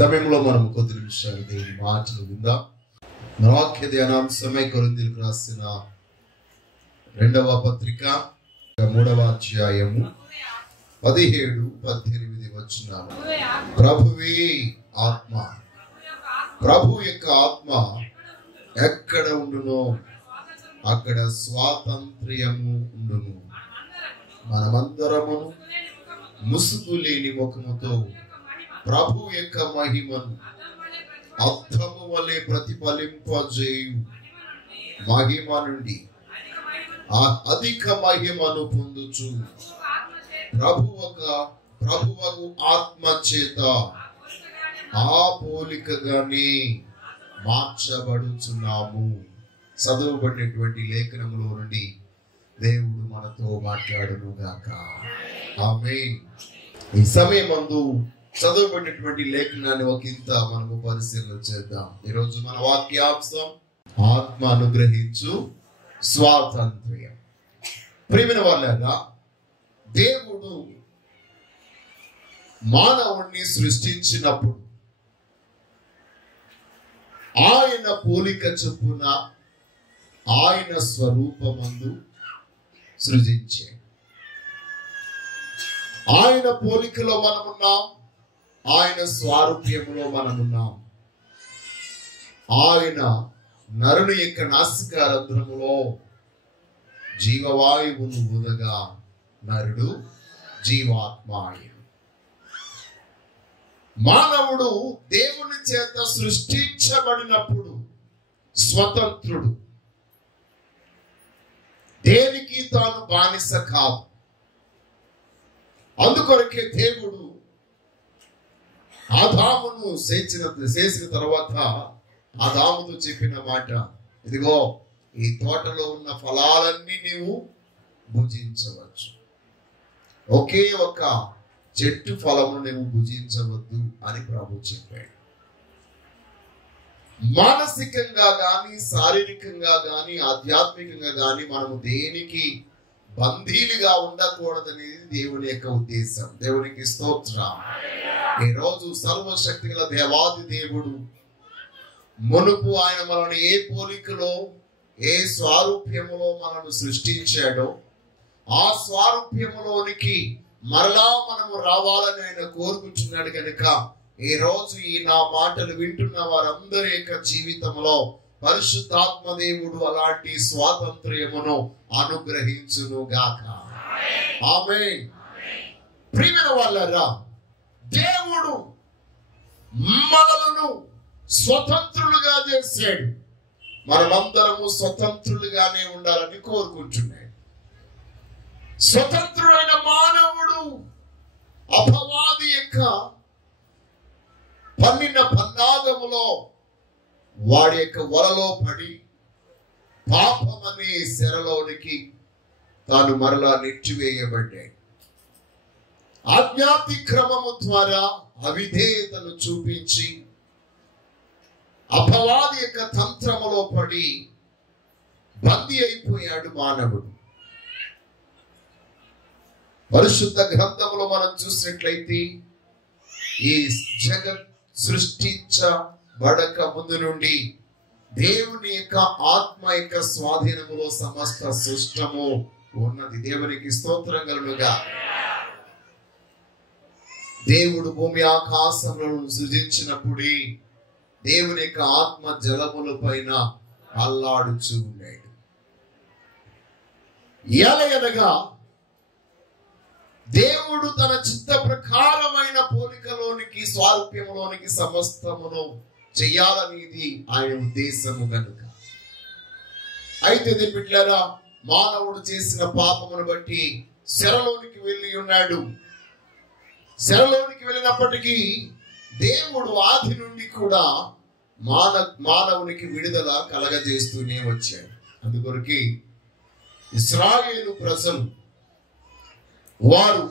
సమయంలో మనం కొద్ది నిమిషాలు దేవుని మాటలు విందాం. వాక్య ధ్యానాంశమై కొరింథీయులకు రాసిన 2వ పత్రిక 3వ అధ్యాయము 17-18 వచనాలు. ప్రభువే ఆత్మ, ప్రభు యొక్క ఆత్మ ఎక్కడ ఉండునో అక్కడ స్వాతంత్ర్యము ఉండును. మనమందరము ముసుగు లేని ముఖముతో ప్రభు యొక్క మహిమను అర్థము వలె ప్రతిఫలింపజేయు మహిమ నుండి అధిక మహిమను పొందుచు ప్రభువగు ఆత్మ చేత ఆ పోలికగానే మార్చబడుచున్నాము. చదువుబడినటువంటి లేఖనములో నుండి దేవుడు మనతో మాట్లాడును గాక. ఆమేన్. ఈ సమయమందు చదువుబడినటువంటి లేఖనాన్ని ఒకంత మనము పరిశీలన చేద్దాం. ఈరోజు మన వాక్యాంశం ఆత్మ అనుగ్రహించు స్వాతంత్ర్యం. ప్రియమైన వాళ్ళారా, దేవుడు మానవుణ్ణి సృష్టించినప్పుడు ఆయన పోలిక చొప్పున ఆయన స్వరూపమందు సృజించే. ఆయన పోలికలో మనమున్నాం, ఆయన స్వారూప్యములో మనమున్నాం. ఆయన నరుని యొక్క నాసిక రంధ్రములో జీవవాయువును ఊదగా నరుడు జీవాత్మాయ. మానవుడు దేవుని చేత సృష్టించబడినప్పుడు స్వతంత్రుడు, దేనికి తాను బానిస కాదు. అందుకొరకే దేవుడు ఆదామును చేసిన తర్వాత ఆదాముతో చెప్పిన మాట, ఇదిగో ఈ తోటలో ఉన్న ఫలాలన్నీ నీవు భుజించవచ్చు, ఒకే ఒక చెట్టు ఫలము నువ్వు భుజించవద్దు అని ప్రభు చెప్పాడు. మానసికంగా గాని, శారీరకంగా గాని, ఆధ్యాత్మికంగా గాని మనము దేనికి బందీలుగా ఉండకూడదనేది దేవుని యొక్క ఉద్దేశం. దేవునికి స్తోత్రం. ఈ రోజు సర్వశక్తి గల దేవాది దేవుడు మునుపు ఆయన మనల్ని ఏ పోలికలో, ఏ స్వారూప్యములో మనల్ని సృష్టించాడో ఆ స్వారూప్యములోనికి మరలా మనము రావాలని ఆయన కోరుకుంటున్నాడు. కనుక ఈ రోజు ఈ నా మాటలు వింటున్న వారందరి యొక్క జీవితంలో పరిశుద్ధాత్మ దేవుడు అలాంటి స్వాతంత్ర్యమును అనుగ్రహించును గాక. ఆమేన్. ప్రియమైన వాళ్ళారా, దేవుడు మనలను స్వతంత్రులుగా చేశాడు. మనమందరము స్వతంత్రులుగానే ఉండాలని కోరుకుంటున్నాడు. స్వతంత్రుడైన మానవుడు అపవాది యొక్క పన్నిన పన్నాగములో వాడి యొక్క వలలో పడి పాపం అనే శరలోనికి తాను మరలా నెట్టివేయబడ్డాడు. ఆజ్ఞాతిక్రమము ద్వారా అవిధేయతను చూపించి అపవాది యొక్క తంత్రములో పడి బందీ అయిపోయాడు మానవుడు. పరిశుద్ధ గ్రంథములో మనం చూసినట్లయితే ఈ జగత్ సృష్టించబడక ముందు నుండి దేవుని యొక్క ఆత్మ యొక్క స్వాధీనములో సమస్త సృష్టము ఉన్నది. దేవునికి స్తోత్రం కలుగుగా. దేవుడు భూమి ఆకాశములను సృజించినప్పుడే దేవుని యొక్క ఆత్మ జలముల పైన అల్లాడుచూ ఉన్నాడు. ఎలాగనగా దేవుడు తన చిత్త ప్రకారమైన పోలికలోనికి, స్వారూప్యములోనికి సమస్తమును చెయ్యాలనేది ఆయన ఉద్దేశము కనుక. అయితే బిడ్డలారా, మానవుడు చేసిన పాపమును బట్టి శరలోనికి వెళ్ళి ఉన్నాడు. శరలోనికి వెళ్ళినప్పటికీ దేవుడు ఆది నుండి కూడా మానవునికి విడుదల కలగజేస్తూనే వచ్చాడు. అందుకొరకు ఇశ్రాయేలు ప్రజలు వారు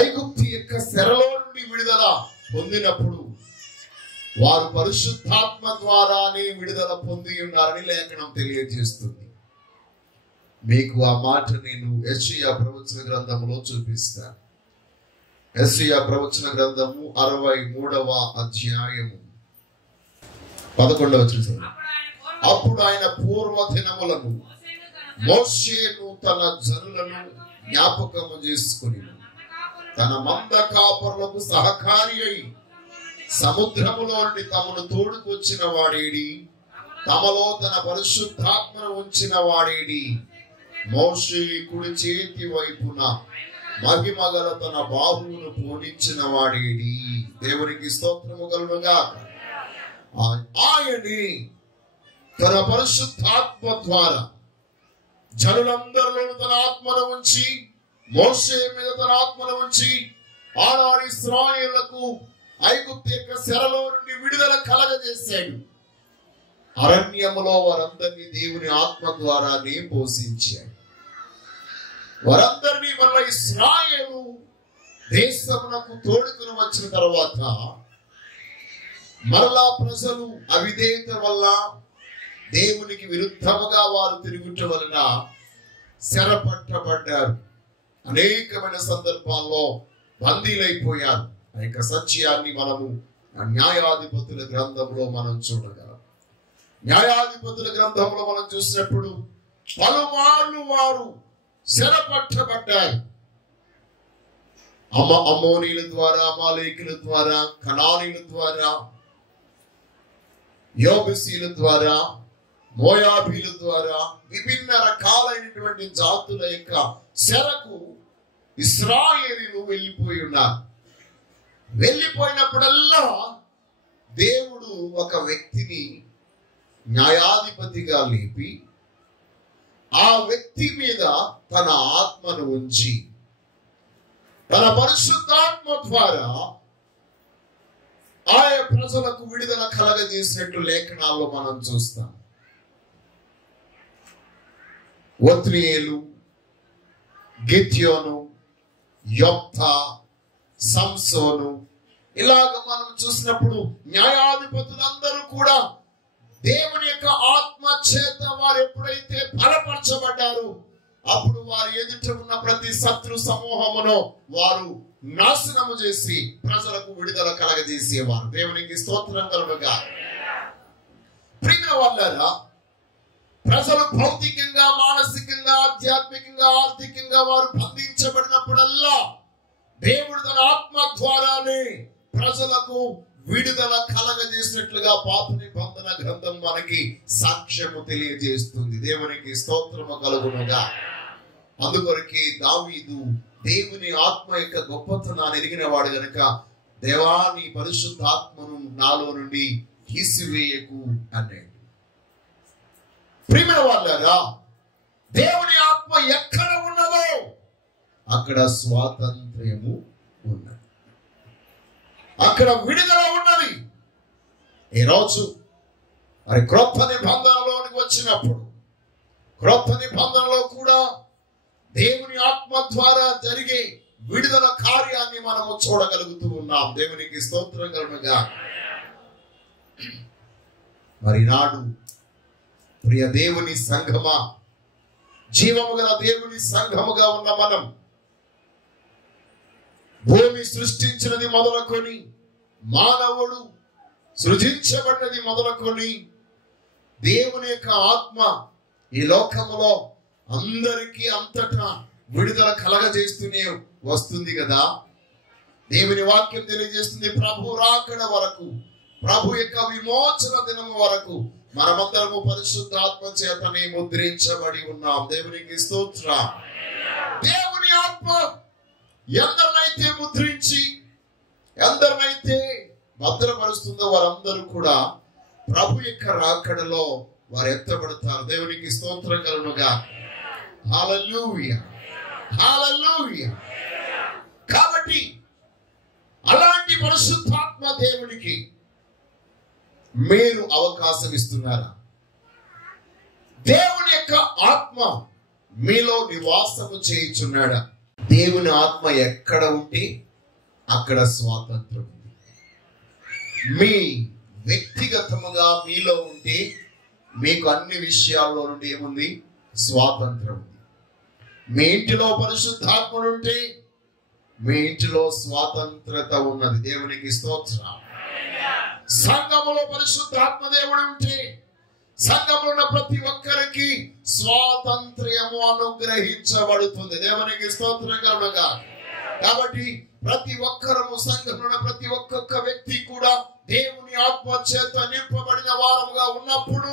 ఐగుప్తు యొక్క శరలో నుండి విడుదల పొందినప్పుడు వారు పరిశుద్ధాత్మ ద్వారానే విడుదల పొంది ఉన్నారని లేఖనం తెలియజేస్తుంది. మీకు ఆ మాట నేను యెషయా ప్రవచన గ్రంథంలో చూపిస్తాను. యెషయా ప్రవచన గ్రంథము 63వ అధ్యాయము 11వ వచనం. అప్పుడు ఆయన పూర్వ దినములను మోషేను తన జనులను జ్ఞాపకము చేసుకుని తన మంద కాపరులకు సహకారి అయి సముద్రములో నుండి తమను తోడుకొచ్చిన వాడేడి, తమలో తన పరిశుద్ధాత్మను ఉంచిన వాడేడి, మోషే కుడి చేతి వైపున మహిమగల తన బాహువును పోనిచ్చిన వాడేడి. దేవునికి స్తోత్రము కలుగుగా. ఆయనే తన పరిశుద్ధాత్మ ద్వారా జనులందరిలోనూ తన ఆత్మను ఉంచి, మోషే మీద తన ఆత్మను ఉంచి ఆనాడు ఇశ్రాయేలులకు ఐగుప్తు యొక్క చెరలో నుండి విడుదల కలగజేశాడు. అరణ్యములో వారందరినీ దేవుని ఆత్మ ద్వారానే పోషించాడు. వారందరినీ మళ్ళీ ఇశ్రాయేలు దేశమునకు తోడుకుని వచ్చిన తర్వాత మరలా ప్రజలు అవిధేయత వల్ల దేవునికి విరుద్ధముగా వారు తిరుగుట వలన చెరపట్టబడ్డారు. అనేకమైన సందర్భాల్లో బందీలైపోయారు. ఆ యొక్క సత్యాన్ని మనము న్యాయాధిపతుల గ్రంథంలో మనం చూడగలం. న్యాయాధిపతుల గ్రంథంలో మనం చూసినప్పుడు పలుమార్లు వారు చెరపట్టబడ్డారు. అమ్మోనీల ద్వారా, అమాలేకుల ద్వారా, కనానీయుల ద్వారా, యోబుసీల ద్వారా, మోయాబీల ద్వారా విభిన్న రకాలైనటువంటి జాతుల యొక్క చెరకు ఇశ్రాయేలీయులు వెళ్ళిపోయి ఉన్నారు. వెళ్ళిపోయినప్పుడల్లా దేవుడు ఒక వ్యక్తిని న్యాయాధిపతిగా లేపి ఆ వ్యక్తి మీద తన ఆత్మను ఉంచి తన పరిశుద్ధాత్మ ద్వారా ఆయా ప్రజలకు విడుదల కలగజేసినట్టు లేఖనాల్లో మనం చూస్తాం. ఒత్నియేలు, గిద్యోను, యొప్తా, సంసోను, ఇలాగ మనం చూసినప్పుడు న్యాయాధిపతులందరూ కూడా దేవుని యొక్క ఆత్మ చేత వారు ఎప్పుడైతే బలపరచబడ్డారు, అప్పుడు వారు ఎదుట ఉన్న ప్రతి శత్రు సమూహమును వారు నాశనము చేసి ప్రజలకు విడుదల కలగజేసేవారు. దేవునికి స్తోత్రం కలుగుగా. ప్రియ వాళ్ళారా, ప్రజలు భౌతికంగా, మానసికంగా, ఆధ్యాత్మికంగా, ఆర్థికంగా వారు బంధించబడినప్పుడల్లా దేవుడు తన ఆత్మ ద్వారానే ప్రజలకు విడుదల కలగజేసినట్లుగా పాత నిబంధన గ్రంథం మనకి సాక్ష్యము తెలియజేస్తుంది. దేవునికి స్తోత్రము కలుగునుగా. అందుకొరకే దావీదు దేవుని ఆత్మ యొక్క గొప్పతనాన్ని ఎరిగిన వాడు గనుక, దేవా నీ పరిశుద్ధాత్మను నాలో నుండి తీసివేయకు అన్నాడు. ప్రియమైన వాళ్ళారా, దేవుని ఆత్మ ఎక్కడ ఉన్నదో అక్కడ స్వాతంత్ర్యము ఉన్నది, అక్కడ విడుదల ఉన్నది. ఈరోజు మరి క్రొత్త నిబంధనలోనికి వచ్చినప్పుడు, క్రొత్త నిబంధనలో కూడా దేవుని ఆత్మ ద్వారా జరిగే విడుదల కార్యాన్ని మనము చూడగలుగుతూ ఉన్నాం. దేవునికి స్తోత్రం కలుగునుగా. మరి నాడు ప్రియ దేవుని సంఘమా, జీవము గల దేవుని సంఘముగా ఉన్న మనం భూమి సృష్టించినది మొదలుకొని, మానవుడు సృజించబడినది మొదలుకొని, దేవుని యొక్క ఆత్మ ఈ లోకములో అందరికీ అంతటా విడుదల కలగజేస్తూనే వస్తుంది కదా. దేవుని వాక్యం తెలియజేస్తుంది, ప్రభు రాకడ వరకు, ప్రభు యొక్క విమోచన దినము వరకు మనమందరము పరిశుద్ధాత్మ చేతనే ముద్రించబడి ఉన్నాం. దేవునికి స్తోత్రం. దేవుని ఆత్మ ఎందరినైతే ముద్రించి, ఎందరినైతే భద్రపరుస్తుందో వారందరూ కూడా ప్రభు యొక్క రాకడలో వారు ఎత్తబడతారు. దేవునికి స్తోత్రం కలుగునుగా. హల్లెలూయా, హల్లెలూయా. కాబట్టి అలాంటి పరిశుద్ధాత్మ దేవునికి మీరు అవకాశం ఇస్తున్నారా? దేవుని యొక్క ఆత్మ మీలో నివాసము చేయుచున్నాడా? దేవుని ఆత్మ ఎక్కడ ఉంటే అక్కడ స్వాతంత్రం ఉంది. మీ వ్యక్తిగతముగా మీలో ఉంటే మీకు అన్ని విషయాల్లో నుండి ఏముంది? స్వాతంత్రం ఉంది. మీ ఇంటిలో పరిశుద్ధాత్ముడు ఉంటే మీ ఇంటిలో స్వాతంత్రత ఉన్నది. దేవునికి స్తోత్రం. సంఘములో పరిశుద్ధాత్మ దేవుడు ఉంటే సంఘంలో ఉన్న ప్రతి ఒక్కరికి స్వాతంత్ర్యము అనుగ్రహించబడుతుంది. దేవునికి స్తోత్రం కలుగుగా. కాబట్టి ప్రతి ఒక్కరము సంఘంలో ఉన్న ప్రతి ఒక్కొక్క వ్యక్తి కూడా దేవుని ఆత్మ చేత నింపబడిన వారముగా ఉన్నప్పుడు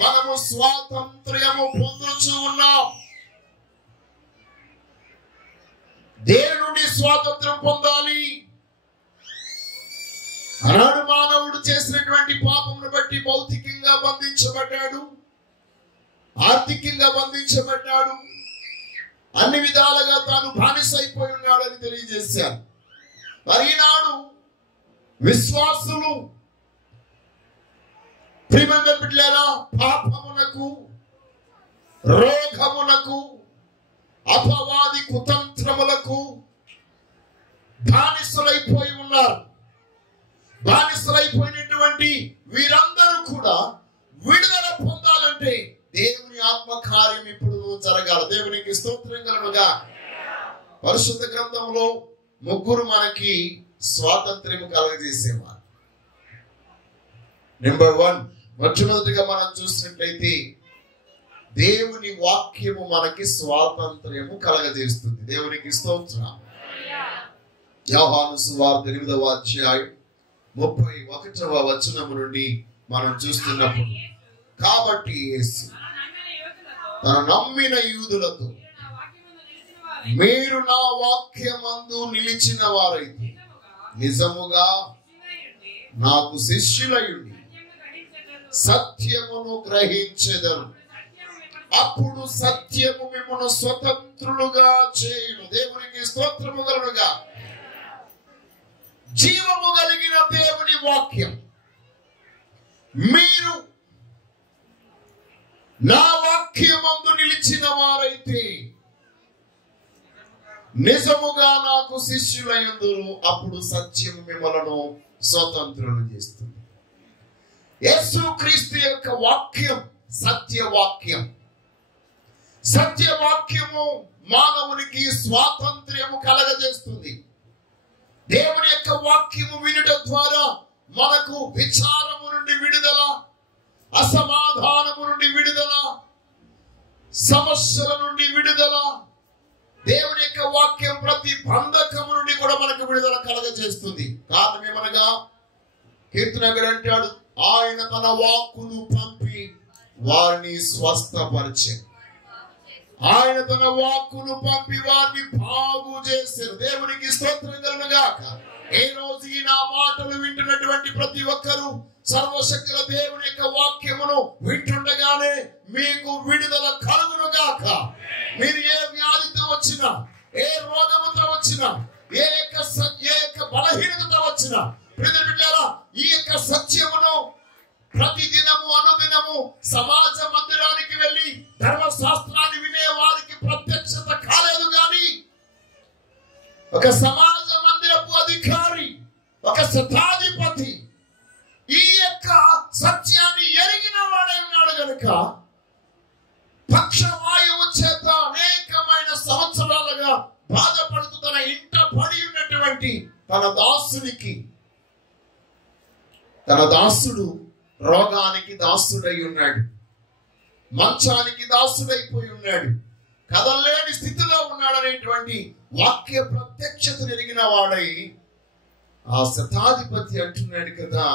మనము స్వాతంత్ర్యము పొందుచు ఉన్నాం. దేని నుండి స్వాతంత్రం పొందాలి? ఆనాడు మానవుడు చేసినటువంటి పాపమును బట్టి భౌతికంగా బంధించబడ్డాడు, ఆర్థికంగా బంధించబడ్డాడు, అన్ని విధాలుగా తాను బానిసైపోయి ఉన్నాడని తెలియజేశారు. మరి ఈనాడు విశ్వాసులు ప్రియమైన బిడ్డలారా, పాపమునకు, రోగమునకు, అపవాది కుతంత్రములకు బానిసలైపోయి ఉన్నారు. బానిసలైపోయినటువంటి వీరందరూ కూడా విడుదల పొందాలంటే దేవుని ఆత్మకార్యం ఇప్పుడు జరగాలి. దేవునికి స్తోత్రం కలుగుగా. పరిశుద్ధ గ్రంథంలో ముగ్గురు మనకి స్వాతంత్ర్యం కలగజేసేవారు. నెంబర్ 1, మొట్టమొదటిగా మనం చూసినట్లయితే దేవుని వాక్యము మనకి స్వాతంత్ర్యము కలగజేస్తుంది. దేవునికి స్తోత్రం. యోహాను సువార్త 8వ అధ్యాయం 31వ వచనము నుండి మనం చూస్తున్నప్పుడు, కాబట్టి యేసు తన నమ్మిన యూదులతో, మీరు నా వాక్యమందు నిలిచిన వారైతే నిజముగా నాకు శిష్యులయుండి సత్యమును గ్రహించెదరు, అప్పుడు సత్యము మిమ్మును స్వతంత్రులుగా చేయును. దేవునికి స్తోత్రము కలుగుగా. జీవము కలిగిన దేవుని వాక్యం, మీరు నా వాక్యమందు నిలిచిన వారైతే నిజముగా నాకు శిష్యులయందురు, అప్పుడు సత్యము మిమ్మలను స్వతంత్రులు చేస్తుంది. యేసుక్రీస్తు యొక్క వాక్యం సత్యవాక్యం. సత్యవాక్యము మానవునికి స్వాతంత్ర్యము కలగజేస్తుంది. దేవుని యొక్క వాక్యము వినుట ద్వారా మనకు విచారము నుండి విడుదల, అసమాధానము నుండి విడుదల, సమస్యల నుండి విడుదల. దేవుని యొక్క వాక్యం ప్రతి బంధకము నుండి కూడా మనకు విడుదల కలగజేస్తుంది. కారణం ఏమనగా కీర్తనకుడు అంటాడు, ఆయన తన వాక్కును పంపి వారిని స్వస్థపరిచారు. ఆయన తన వాక్కును పంపి వారిని బాగు చేశారు. దేవునికి స్తోత్రం కలుగుగాక. ఏ రోజు ఈ నా మాటలు వింటున్నటువంటి ప్రతి ఒక్కరూ సర్వశక్తుల దేవుని యొక్క వాక్యమును వింటుండగానే మీకు విడుదల కలుగునుగాక. మీరు ఏ వ్యాధితో వచ్చినా, ఏ రోగముతో వచ్చినా, ఏ యొక్క బలహీనతతో వచ్చినా, ఈ యొక్క సత్యమును ప్రతి దినము అనుదినము సమాజ మందిరానికి వెళ్ళి ధర్మశాస్త్రాన్ని వినే వారికి ప్రత్యక్షత కాలేదు కానీ ఒక సమాజ మందిరపు అధికారి, ఒక శతాధిపతి ఈ యొక్క సత్యాన్ని ఎరిగిన వాడే ఉన్నాడు గనుక పక్షవాయువు చేత అనేకమైన సంవత్సరాలుగా బాధపడుతూ తన ఇంట పడి ఉన్నటువంటి తన దాసుడు రోగానికి దాసుడై ఉన్నాడు, మంచానికి దాసుడైపోయి ఉన్నాడు, కదలలేని స్థితిలో ఉన్నాడనేటువంటి వాక్య ప్రత్యక్షతను ఎరిగిన వాడై ఆ శతాధిపతి అంటున్నాడు కదా,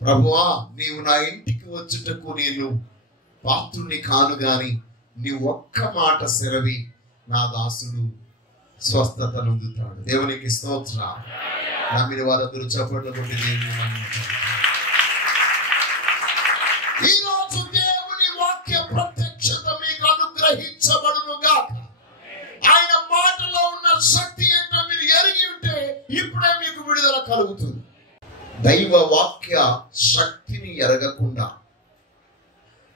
ప్రభువా నీవు నా ఇంటికి వచ్చుటకు నేను పాత్రుని కాను గాని నీ ఒక్క మాట సెలవి నా దాసుడు స్వస్థత నొందుతాడు. దేవునికి స్తోత్రం. నమ్మిన వారందరూ చప్పట్లు కొట్టి ఈ రోజు దేవుని వాక్య ప్రత్యక్షత మీకు అనుగ్రహించబడును గాక. ఆయన మాటలో ఉన్న శక్తి ఏంటో మీరు ఎరిగి ఉంటే ఇప్పుడే మీకు విడుదల కలుగుతుంది. దైవ వాక్య శక్తిని ఎరగకుండా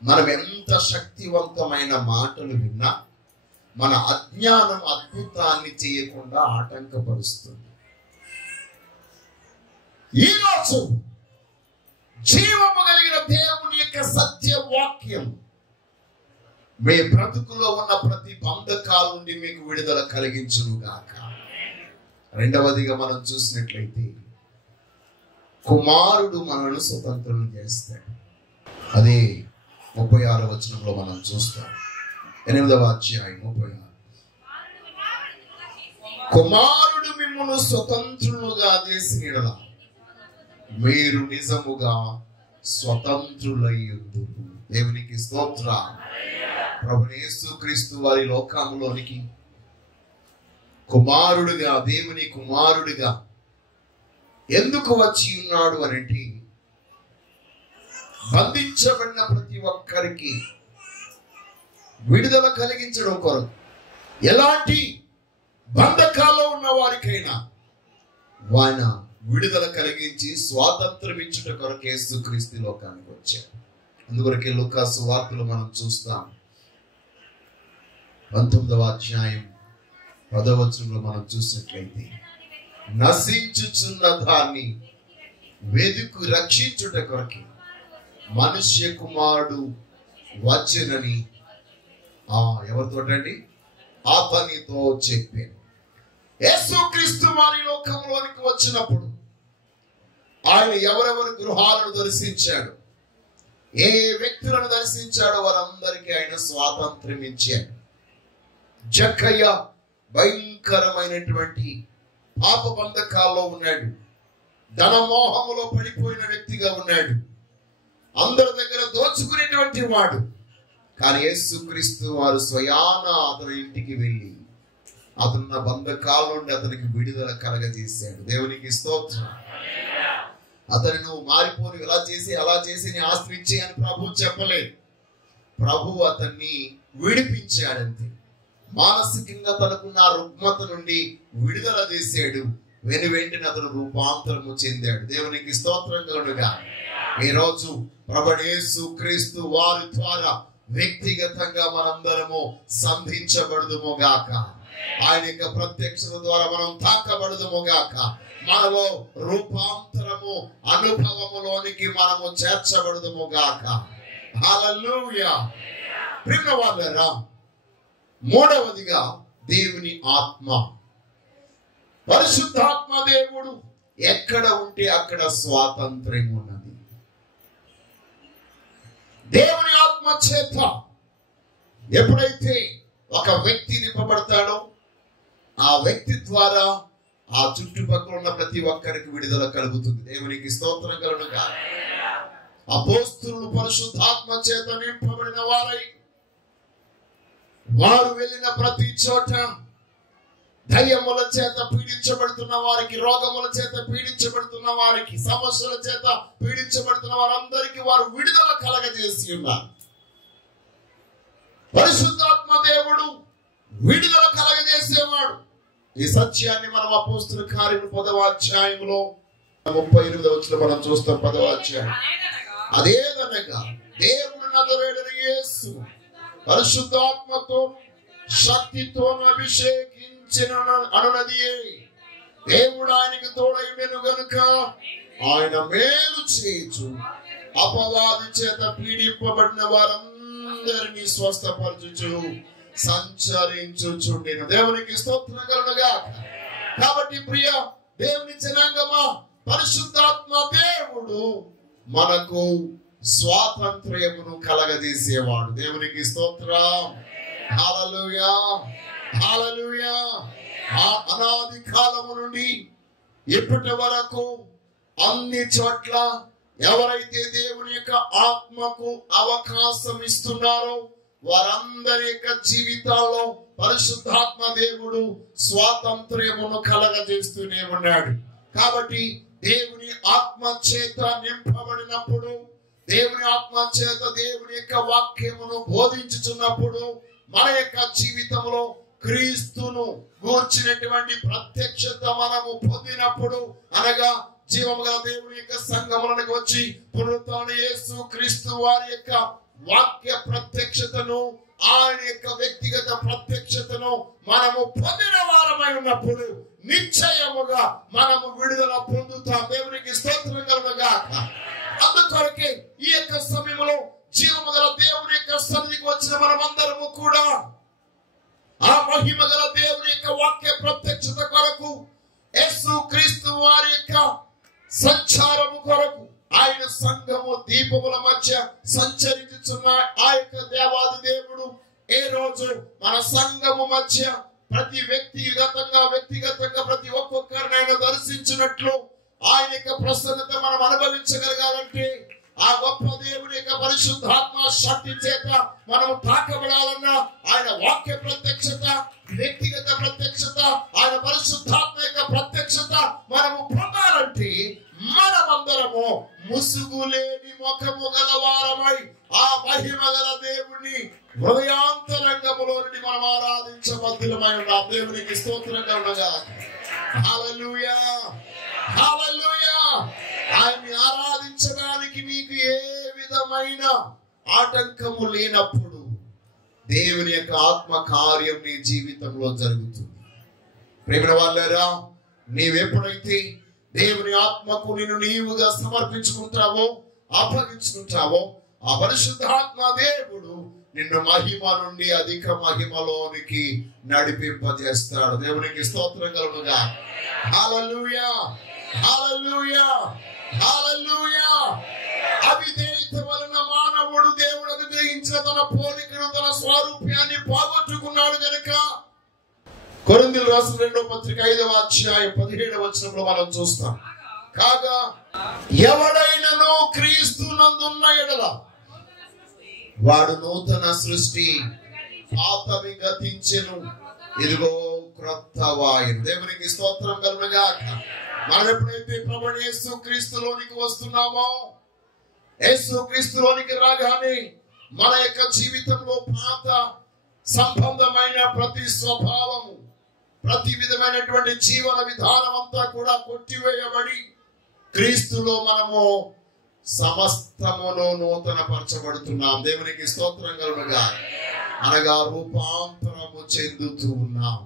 మనం ఎంత శక్తివంతమైన మాటలు విన్నా మన అజ్ఞానం అద్భుతాన్ని చేయకుండా ఆటంకపరుస్తుంది. ఈరోజు జీవము కలిగిన దేవుని యొక్క సత్య వాక్యం మీ బ్రతుకులో ఉన్న ప్రతి బంధకాల నుండి మీకు విడుదల కలిగించును గాక. రెండవదిగా మనం చూసినట్లయితే కుమారుడు మనల్ని స్వతంత్రం చేస్తాడు. అదే 36వ వచనంలో మనం చూస్తాం. 8వ అధ్యాయం 36. కుమారుడు మిమ్మల్ని స్వతంత్రులుగా చేసిన యెడల మీరు నిజముగా స్వతంత్రులయ్యుందురు. దేవునికి స్తోత్రం. ప్రభువైన యేసుక్రీస్తు వారి లోకంలోనికి కుమారుడిగా, దేవుని కుమారుడిగా ఎందుకు వచ్చి ఉన్నాడు అంటే, బంధించబడిన ప్రతి ఒక్కరికి విడుదల కలిగించడం కొరకు, ఎలాంటి బంధకాల్లో ఉన్న వారికైనా ఆయన విడుదల కలిగించి స్వాతంత్రం ఇచ్చుట కొరకు యేసుక్రీస్తు లోకానికి వచ్చాడు. అందుకొరకే లూకా సువార్తలో మనం చూస్తాం. 19వ అధ్యాయం 10వ వచనంలో మనం చూసినట్లయితే, నశించుచున్న దాన్ని వెదుకు రక్షించుట కొరకు మనుష్య కుమారుడు వచ్చెనని ఎవరితోటండి? అతనితో చెప్పాను. యేసుక్రీస్తు వారి లోకంలోనికి వచ్చినప్పుడు ఆయన ఎవరెవరి గృహాలను దర్శించాడు, ఏ వ్యక్తులను దర్శించాడో వారందరికీ ఆయన స్వాతంత్ర్యం ఇచ్చాడు. జక్కయ్య భయంకరమైనటువంటి పాప బంధకాల్లో ఉన్నాడు, ధనమోహములో పడిపోయిన వ్యక్తిగా ఉన్నాడు, అందరి దగ్గర దోచుకునేటువంటి వాడు. కానీ యేసుక్రీస్తు వారు స్వయాన అతని ఇంటికి వెళ్ళి అతనున్న బంధకాల నుండి అతనికి విడుదల కలగజేశాడు. దేవునికి స్తోత్రం. అతను నువ్వు మారిపోను, ఇలా చేసి అలా చేసి నీ ఆస్తి ఇచ్చే అని ప్రభు చెప్పలేదు. ప్రభు అతన్ని విడిపించాడంతే. మానసికంగా తనకున్న రుగ్మత నుండి విడుదల చేశాడు. వెంటనే అతను రూపాంతరము చెందాడు. దేవునికి స్తోత్రం కలుగుగా. ఈ రోజు ప్రభువైన యేసుక్రీస్తు వారి ద్వారా వ్యక్తిగతంగా మనందరము సంధించబడుదుము గాక. ఆయన యొక్క ప్రత్యక్షత ద్వారా మనం తాకబడుదుము గాక. మనలో రూపాంతరము అనుభవములోనికి మనము చేర్చబడుదుము గాక. హల్లెలూయా. ప్రియవారులారా, మూడవదిగా దేవుని ఆత్మ. పరిశుద్ధాత్మ దేవుడు ఎక్కడ ఉంటే అక్కడ స్వాతంత్ర్యం ఉన్నది. దేవుని ఆత్మ చేత ఎప్పుడైతే ఒక వ్యక్తి నింపబడతాడో ఆ వ్యక్తి ద్వారా ఆ చుట్టుపక్కల ఉన్న ప్రతి ఒక్కరికి విడుదల కలుగుతుంది. దేవునికి స్తోత్రం కలుగుగా. అపోస్తలులు పరిశుద్ధాత్మ చేత నింపబడిన వారై వారు వెళ్ళిన ప్రతి చోట దయ్యముల చేత పీడించబడుతున్న వారికి, రోగముల చేత పీడించబడుతున్న వారికి, సమస్యల చేత పీడించబడుతున్న వారందరికీ వారు విడుదల కలగజేసి ఉన్నారు. పరిశుద్ధాత్మ దేవుడు విడుదల కలగజేసేవాడు. ఈ సత్యాన్ని మనం అపోస్తలుల కార్యములు 10వ అధ్యాయంలో 38వ వచనంలో మనం చూస్తాం. 10వ అధ్యాయం. అదేదనగా దేవుడు నజరేయుడైన యేసు పరిశుద్ధాత్మతో శక్తితో అభిషేకించిన అనునది దేవుడు ఆయనకు తోడైండెను గనుక ఆయన మేలు చేయొచ్చు అపవాది చేత పీడింపబడిన వారందరినీ స్వస్థపరచుచు సంచరించుచుండెను. దేవునికి స్తోత్రం కలుగుగా. కాబట్టి ప్రియ దేవుని జనాంగమా, పరిశుద్ధాత్మ దేవుడు మనకు స్వాతంత్ర్యమును కలగజేసేవాడు. దేవునికి స్తోత్రం. హల్లెలూయా, హల్లెలూయా. అనాది కాలము నుండి ఇప్పటి వరకు అన్ని చోట్ల ఎవరైతే దేవుని యొక్క ఆత్మకు అవకాశం ఇస్తున్నారో వారందరి యొక్క జీవితాల్లో పరిశుద్ధాత్మ దేవుడు స్వాతంత్ర్యమును కలగజేస్తూనే ఉన్నాడు. కాబట్టి దేవుని ఆత్మ చేత నింపబడినప్పుడు, దేవుని ఆత్మ చేత దేవుని యొక్క వాక్యమును బోధించుచున్నప్పుడు, మన యొక్క జీవితంలో క్రీస్తును గూర్చినటువంటి ప్రత్యక్షత మనము పొందినప్పుడు, అనగా జీవము గల దేవుని యొక్క సంఘములకు వచ్చి పునరుత్థాన యేసు క్రీస్తు వారి యొక్క వాక్య ప్రత్యక్షతను, ఆయన యొక్క వ్యక్తిగత ప్రత్యక్షతను మనము పొందిన వారమై ఉన్నప్పుడు నిశ్చయముగా మనము విడుదల పొందుతాం. దేవునికి స్తోత్రం కలుగుగా. అందుకొరకే ఈ యొక్క సమయంలో జీవము గల దేవుని యొక్క సన్నిధికి వచ్చిన మనమందరము కూడా ఆ మహిమ గల దేవుని యొక్క వాక్య ప్రత్యక్షత కొరకు క్రీస్తు వారి యొక్క సంచారము కొరకు ఆయన సంఘము దీపముల మధ్య సంచరించుచున్న ఆ యొక్క దేవాది దేవుడు ఏ రోజు మన సంఘము మధ్య ప్రతి వ్యక్తిగతంగా ప్రతి ఒక్కొక్కరిని ఆయన దర్శించినట్లు ఆయన యొక్క ప్రసన్నత మనం అనుభవించగలగాలంటే ఆ గొప్ప దేవుని యొక్క పరిశుద్ధాత్మ శక్తి చేత మనం తాకబడాలన్నా ఆయన వాక్య ప్రత్యక్షత, వ్యక్తిగత ప్రత్యక్షత, ఆయన పరిశుద్ధాత్మ యొక్క ప్రత్యక్షత మనము పొందాలంటే మనమందరము ముసుగు లేని ముఖము గలవారమై ఆ మహిమ గల దేవుని హృదయాంతరంగములో నుండి మనం ఆరాధించబద్దులమై ఉన్నాం. దేవునికి స్తోత్రంగా ఉండగా. హల్లెలూయా, హల్లెలూయా. ఆయన్ని ఆరాధించడానికి మీకు ఏ విధమైన ఆటంకము లేనప్పుడు దేవుని యొక్క ఆత్మ కార్యం నీ జీవితంలో జరుగుతుంది. ప్రేమ వాళ్ళారా, నీవెప్పుడైతే దేవుని ఆత్మకు నిన్ను నీవుగా సమర్పించుకుంటావో, అప్పగించుకుంటావో, ఆ పరిశుద్ధాత్మ దేవుడు నిన్ను మహిమ నుండి అధిక మహిమలోనికి నడిపింపజేస్తాడు. దేవునికి స్తోత్రం కలుగుగా. హల్లెలూయా, హల్లెలూయా, హల్లెలూయా. అవిధేయత వలన మానవుడు దేవుడు అనుగ్రహించిన తన పోలికను, తన స్వరూప్యాన్ని పోగొట్టుకున్నాడు గనుక కొరింథీయులకు రాసిన 2వ పత్రిక 5వ అధ్యాయం 17వ వచనంలో మనం చూస్తాం. కాగా ఎవడైనను క్రీస్తునందున్న ఎడల వాడు నూతన సృష్టి, పాతవి గతించెను, ఇదిగో క్రొత్త వాయును. దేవునికి స్తోత్రం కలుగుగాక. మనం ఎప్పుడైతే ప్రభువైన యేసు క్రీస్తులోనికి వస్తున్నామో, యేసు క్రీస్తులోనికి రాగానే మన యొక్క జీవితంలో పాత సంబంధమైన ప్రతి స్వభావము, ప్రతి విధమైనటువంటి జీవన విధానం అంతా కూడా కొట్టివేయబడి క్రీస్తులో మనము సమస్తమును నూతన పరచబడుతున్నాం. దేవునికి స్తోత్రం కలుగుగా. అనగా రూపాంతరము చెందుతూ ఉన్నాం.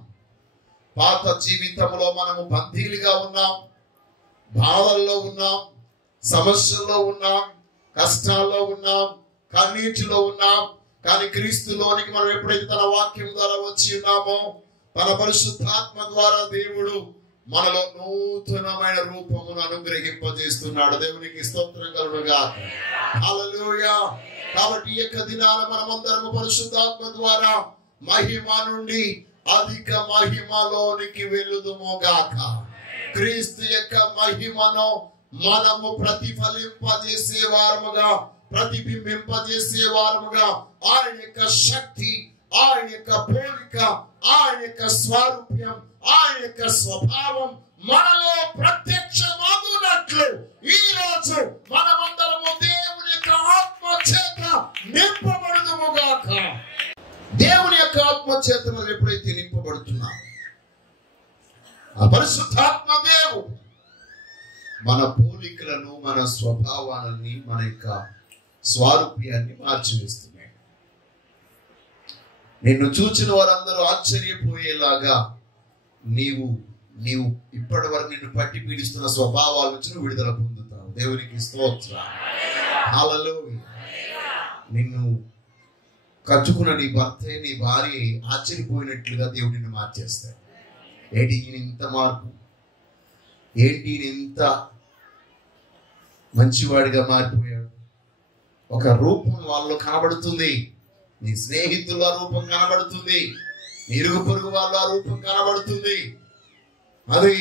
పాత జీవితంలో మనము బందీలుగా ఉన్నాం, బాధల్లో ఉన్నాం, సమస్యల్లో ఉన్నాం, కష్టాల్లో ఉన్నాం, కన్నీటిలో ఉన్నాం. కానీ క్రీస్తులోనికి మనం ఎప్పుడైతే తన వాక్యం ద్వారా వచ్చి ఉన్నామో, తన పరిశుద్ధాత్మ ద్వారా దేవుడు మనలో నూతనమైన రూపమును అనుగ్రహింపజేస్తున్నాడు. దేవునికి స్తోత్రం కలుగుగా. హల్లెలూయా. కాబట్టి ఈ యొక్క దినాన మనమందరము పరిశుద్ధాత్మ ద్వారా మహిమ నుండి అధిక మహిమలోనికి వెలుదుమోగాక. క్రీస్తు యొక్క మహిమను మనము ప్రతిఫలింపజేసే వారముగా, ప్రతిబింబింపజేసే వారముగా ఆయన యొక్క శక్తి, ఆయన యొక్క పోలిక, ఆయన యొక్క స్వరూప్యం, ఆయన యొక్క స్వభావం మనలో ప్రత్యక్షమగునట్లు ఈ రోజు మనమందరము దేవుని యొక్క ఆత్మ చేత నింపబడుదుముగాక. దేవుని యొక్క ఆత్మ చేత మనం ఎప్పుడైతే నింపబడుతున్నాం, ఆ పరిశుద్ధాత్మ దేవుడు మన పోలికలను, మన స్వభావాలని, మన యొక్క స్వరూప్యాన్ని మార్చివేస్తున్నాడు. నిన్ను చూచిన వారందరూ ఆశ్చర్యపోయేలాగా నీవు ఇప్పటి వరకు నిన్ను పట్టి పీడిస్తున్న స్వభావాల నుంచి నువ్వు విడుదల పొందుతావు. దేవునికి స్తోత్రం. హల్లెలూయా. నిన్ను కట్టుకున్న నీ భర్త, నీ భార్య ఆశ్చర్యపోయినట్లుగా దేవుడు నిన్ను మార్చేస్తాడు. ఏంటి ఈయన ఇంత మార్పు, ఏంటి ఈయన ఇంత మంచివాడిగా మారిపోయాడు. ఒక రూపం వాళ్ళలో కనబడుతుంది. నీ స్నేహితుల రూపం కనబడుతుంది, నీ ఇరుగు పొరుగు వాళ్ళ రూపం కనబడుతుంది. అది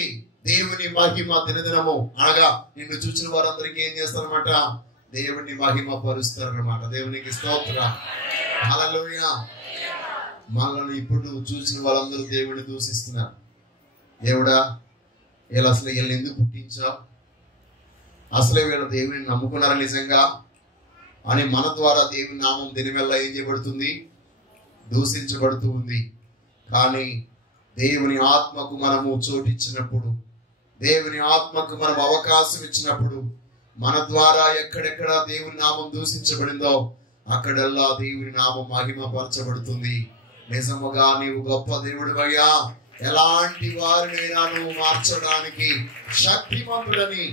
దేవుని మహిమ దినదినము. అనగా నిన్ను చూసిన వారందరికీ ఏం చేస్తారన్నమాట? దేవుని మహిమ పరుస్తారన్నమాట. దేవునికి స్తోత్రం. హల్లెలూయా. మనల్ని ఇప్పుడు చూసిన వాళ్ళందరూ దేవుడిని దూషిస్తున్నారు. దేవుడా, వీళ్ళని ఎందుకు పుట్టించావు? అసలే వీళ్ళ దేవుని నమ్ముకున్నారా నిజంగా అని మన ద్వారా దేవుని నామం దీనివల్ల ఏం చేయబడుతుంది? దూషించబడుతూ ఉంది. కానీ దేవుని ఆత్మకు మనము చోటిచ్చినప్పుడు, దేవుని ఆత్మకు మనం అవకాశం ఇచ్చినప్పుడు, మన ద్వారా ఎక్కడెక్కడ దేవుని నామం దూషించబడిందో అక్కడల్లా దేవుని నామం మహిమపరచబడుతుంది. నిజముగా నీవు గొప్ప దేవుడివయ్యా, ఎలాంటి వారినైనా నువ్వు మార్చడానికి శక్తిమంతుడని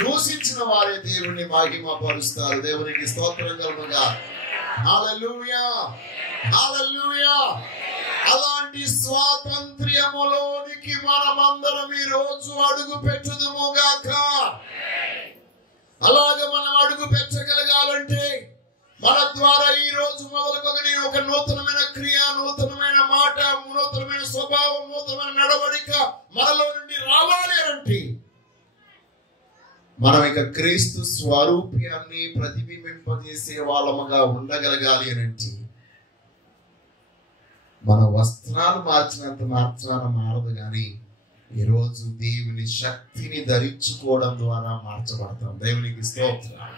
దూషించిన వారే దేవుని మహిమపరుస్తారు. దేవునికి స్తోత్రం కలుగుగా. హల్లెలూయా, హల్లెలూయా. అలాంటి స్వాతంత్ర్యములోనికి మనమందరం ఈ రోజు అడుగు పెట్టుదుముగాక. అలాగే మనం అడుగు పెట్టగలగాలంటే మన ద్వారా ఈ రోజు మొదలుకొని ఒక నూతనమైన క్రియ, నూతనమైన మాట, నూతనమైన స్వభావం, నూతనమైన నడవడిక మనలో నుండి రావాలి అంటే మనం ఇక క్రీస్తు స్వరూప్యాన్ని ప్రతిబింబింపజేసే వాళ్ళముగా ఉండగలగాలి అంటే మన వస్త్రాలు మార్చినంత మాత్రాన మారదు, కానీ ఈరోజు దేవుని శక్తిని ధరించుకోవడం ద్వారా మార్చబడతాం. దేవునికి స్తోత్రం.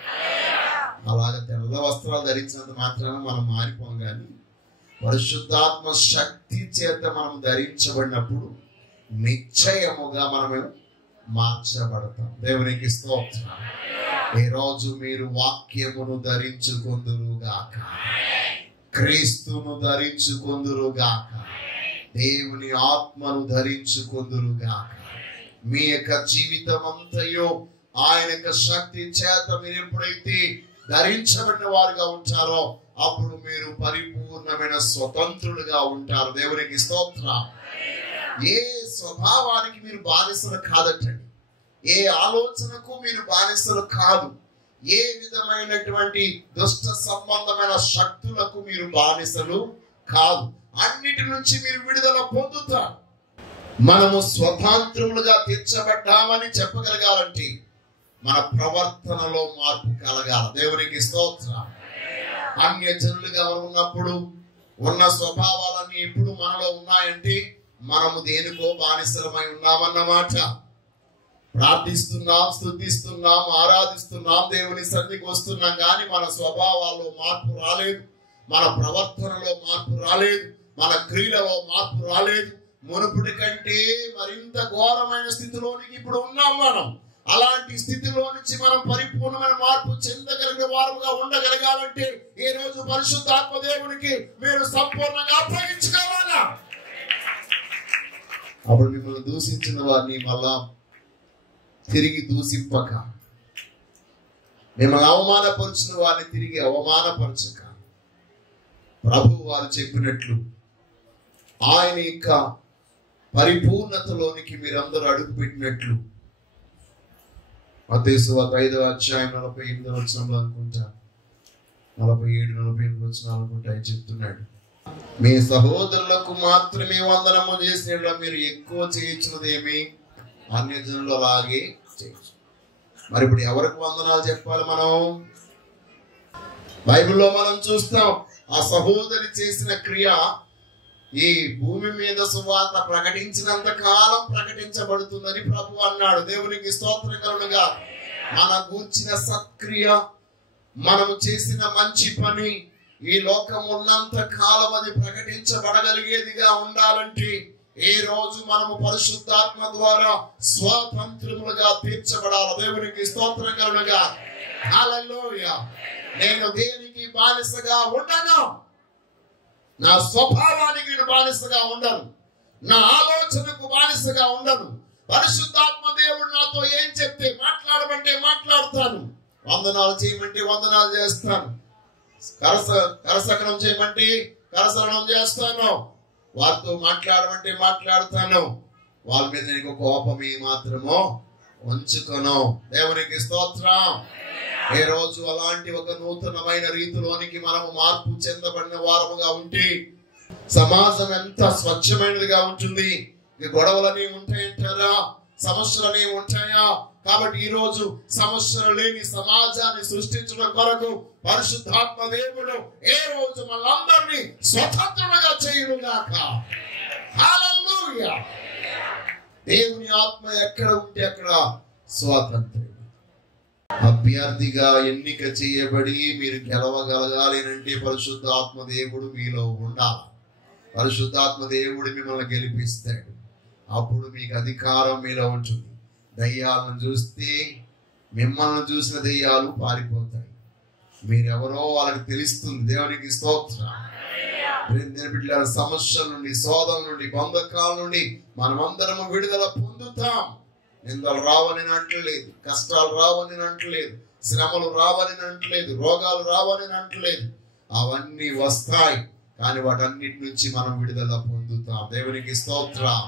అలాగే తెల్ల వస్త్రాలు ధరించినంత మాత్రాన మనం మారిపోం, కానీ పరిశుద్ధాత్మ శక్తి చేత మనం ధరించబడినప్పుడు నిశ్చయముగా మనము మార్చబడతాం. దేవునికి స్తోత్రం. ఈ రోజు మీరు వాక్యమును ధరించుకొందురుగాక, క్రీస్తును ధరించుకొందురుగాక, దేవుని ఆత్మను ధరించుకొందురుగాక. మీ యొక్క జీవితం అంతయో ఆయన యొక్క శక్తి చేత మీరు ఎప్పుడైతే ధరించబడిన వారుగా ఉంటారో అప్పుడు మీరు పరిపూర్ణమైన స్వతంత్రులుగా ఉంటారు. దేవునికి స్తోత్రం. ఏ స్వభావానికి మీరు బానిసలు కాదటండి, ఏ ఆలోచనకు మీరు బానిసలు కాదు, ఏ విధమైనటువంటి దుష్ట సంబంధమైన శక్తులకు మీరు బానిసలు కాదు. అన్నిటి నుంచి మీరు విడుదల పొందుతారు. మనము స్వతంత్రములుగా తీర్చబడ్డామని చెప్పగలగాలంటే మన ప్రవర్తనలో మార్పు కలగాలి. దేవునికి స్తోత్రం. అన్య జనులుగా ఉన్నప్పుడు ఉన్న స్వభావాలన్నీ ఇప్పుడు మనలో ఉన్నాయంటే మనము దేనికో బానిసలమై ఉన్నామన్నమాట. ప్రార్థిస్తున్నాం, స్తుతిస్తున్నాం, ఆరాధిస్తున్నాం, దేవుని సన్నిధికి వస్తున్నాం, కానీ మన స్వభావాల్లో మార్పు రాలేదు, మన ప్రవర్తనలో మార్పు రాలేదు, మన క్రియలలో మార్పు రాలేదు. మునుపటి కంటే మరింత ఘోరమైన స్థితిలోనికి ఇప్పుడు ఉన్నాం మనం. అలాంటి స్థితిలో నుంచి మనం పరిపూర్ణమైన మార్పు చెందగలిగిన వారుగా ఉండగలగాలంటే ఈ రోజు పరిశుద్ధాత్మ దేవునికి మీరు సంపూర్ణంగా అప్పగించుకోవాలా. అప్పుడు మిమ్మల్ని దూషించిన వారిని మళ్ళా తిరిగి దూషింపక, మిమ్మల్ని అవమానపరిచిన వారిని తిరిగి అవమానపరచక, ప్రభు వారు చెప్పినట్లు ఆయన యొక్క పరిపూర్ణతలోనికి మీరందరూ అడుగు పెట్టినట్లు మత్తయి సువార్త 5వ అధ్యాయం 48వ వచనంలో అనుకుంటా, 47, 48 వచనాలు అనుకుంటా చెప్తున్నాడు, మీ సహోదరులకు మాత్రమే వందనము చేసిన మీరు ఎక్కువ చేయించినదేమి అన్యజనులు అలాగే చేయొచ్చు. మరి ఇప్పుడు ఎవరికి వందనాలు చెప్పాలి? మనం బైబిల్లో మనం చూస్తాం ఆ సహోదరి చేసిన క్రియ ఈ భూమి మీద సువార్త ప్రకటించినంత కాలం ప్రకటించబడుతుందని ప్రభు అన్నాడు. దేవునికి స్తోత్రం కలుగునుగా. మన గూర్చిన సత్క్రియ, మనము చేసిన మంచి పని ఈ లోకం ఉన్నంత కాలం అది ప్రకటించబడగలిగేదిగా ఉండాలంటే ఈ రోజు మనము పరిశుద్ధాత్మ ద్వారా స్వతంత్రములుగా తీర్చబడాలి. దేవునికి స్తోత్రం కలుగునుగా. హల్లెలూయా. నేను దేనికి బానిసగా ఉండను, నా స్వభావానికి నేను బానిసగా ఉండను, నా ఆలోచనకు బానిసగా ఉండను. పరిశుద్ధాత్మ దేవుడు నాతో ఏం చెప్తే మాట్లాడమంటే మాట్లాడతాను, వందనాలు చేయమంటే వందనాలు చేస్తాను, కరసకనం చేయమంటే కరసకనం చేస్తాను, వారితో మాట్లాడమంటే మాట్లాడతాను, వాళ్ళ మీద నీకు కోపం మాత్రమో ఉంచుకోను. దేవునికి స్తోత్రం. ఏ రోజు అలాంటి ఒక నూతనమైన రీతిలోనికి మనము మార్పు చెందబడిన వారముగా ఉంటే సమాజం ఎంత స్వచ్ఛమైనదిగా ఉంటుంది. గొడవలని ఉంటాయంటారా? సమస్యలని ఉంటాయా? కాబట్టి ఈ రోజు సమస్యలు లేని సమాజాన్ని సృష్టించడం కొరకు పరిశుద్ధాత్మ దేవుడు ఏ రోజు మనందరినీ స్వతంత్రులుగా చేయునుగాక. హల్లెలూయా. దేవుని ఆత్మ ఎక్కడ ఉంటే అక్కడ స్వాతంత్ర్యం. అభ్యర్థిగా ఎన్నిక చేయబడి మీరు గెలవగలగాలి అంటే పరిశుద్ధాత్మ దేవుడు మీలో ఉండాలి. పరిశుద్ధాత్మ దేవుడు మిమ్మల్ని గెలిపిస్తాడు. అప్పుడు మీకు అధికారం మీలో ఉంటుంది. దయ్యాలను చూస్తే మిమ్మల్ని చూసిన దయ్యాలు పారిపోతాయి. మీరెవరో వాళ్ళకి తెలుస్తుంది. దేవునికి స్తోత్రం. బిడ్డల సమస్యల నుండి, శోధన నుండి, బంధకాల నుండి మనమందరము విడుదల పొందుతాం. నిందలు రావని అంటలేదు, కష్టాలు రావని అంటలేదు, శ్రమలు రావని అంటలేదు, రోగాలు రావని అంటలేదు. అవన్నీ వస్తాయి. కానీ వాటన్నిటి నుంచి మనం విడుదల పొందుతాం. దేవునికి స్తోత్రం.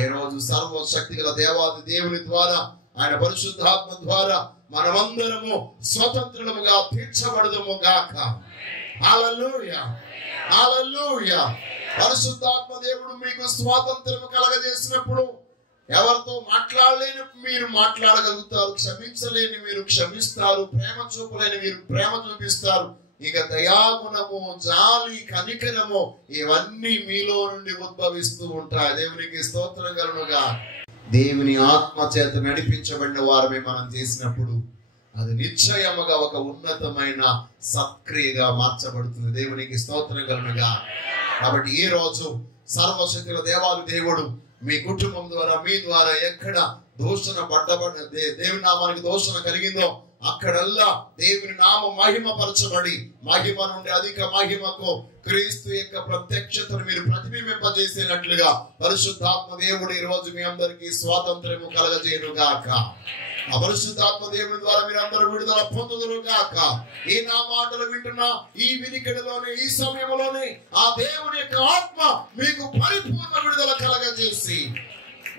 ఈ రోజు సర్వశక్తి గల దేవాది దేవుని ద్వారా, ఆయన పరిశుద్ధాత్మ ద్వారా మనమందరము స్వతంత్రులముగా తీర్చబడదుము గాక. హల్లెలూయా, హల్లెలూయా. పరిశుద్ధాత్మ దేవుడు మీకు స్వాతంత్రము కలగజేసినప్పుడు ఎవరితో మాట్లాడలేని మీరు మాట్లాడగలుగుతారు, క్షమించలేని మీరు క్షమిస్తారు, ప్రేమ చూపలేని మీరు ప్రేమ చూపిస్తారు. ఇక దయాగుణము, జాలి, కనికరము ఇవన్నీ మీలో నుండి ఉద్భవిస్తూ ఉంటాయి. దేవునికి స్తోత్రం కలుగునుగా. దేవుని ఆత్మ చేత నడిపించబడిన వారమే మనం చేసినప్పుడు అది నిశ్చయముగా ఒక ఉన్నతమైన సత్క్రియగా మార్చబడుతుంది. దేవునికి స్తోత్రం కలుగునుగా. కాబట్టి ఈ రోజు సర్వశక్తుల దేవాది దేవుడు మీ కుటుంబం ద్వారా, మీ ద్వారా ఎక్కడ దూషణ దేవుని నామానికి దూషణ కలిగిందో అక్కడల్లా దేవుని నామ మహిమ పరచబడి, మహిమ నుండి అధిక మహిమకు క్రీస్తు యొక్క ప్రత్యక్షతను మీరు ప్రతిబింబింపజేసేనట్లుగా పరిశుద్ధాత్మ దేవుడు ఈ రోజు మీ అందరికీ స్వాతంత్రము కలగజేయునుగాక. ఆ పరిశుద్ధాత్మ దేవుని ద్వారా మీరు అందరూ విడుదల పొందుదురుగాక. ఈ నా మాటలు వింటున్న ఈ వినికిడిలోనే, ఈ సమయంలోనే ఆ దేవుని యొక్క ఆత్మ మీకు పరిపూర్ణ విడుదల కలగజేసి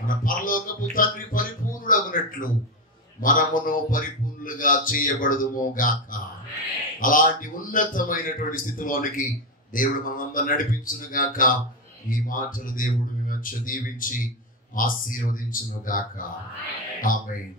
మన పరలోకపు తండ్రి పరిపూర్ణుడగునట్లు మనమును పరిపూర్ణులుగా చేయబడదుమో గాక. అలాంటి ఉన్నతమైనటువంటి స్థితిలోనికి దేవుడు మనందరూ నడిపించును గాక. ఈ మాటలు దేవుడు మీ మధ్య దీవించి ఆశీర్వదించును గాక. ఆమేన్.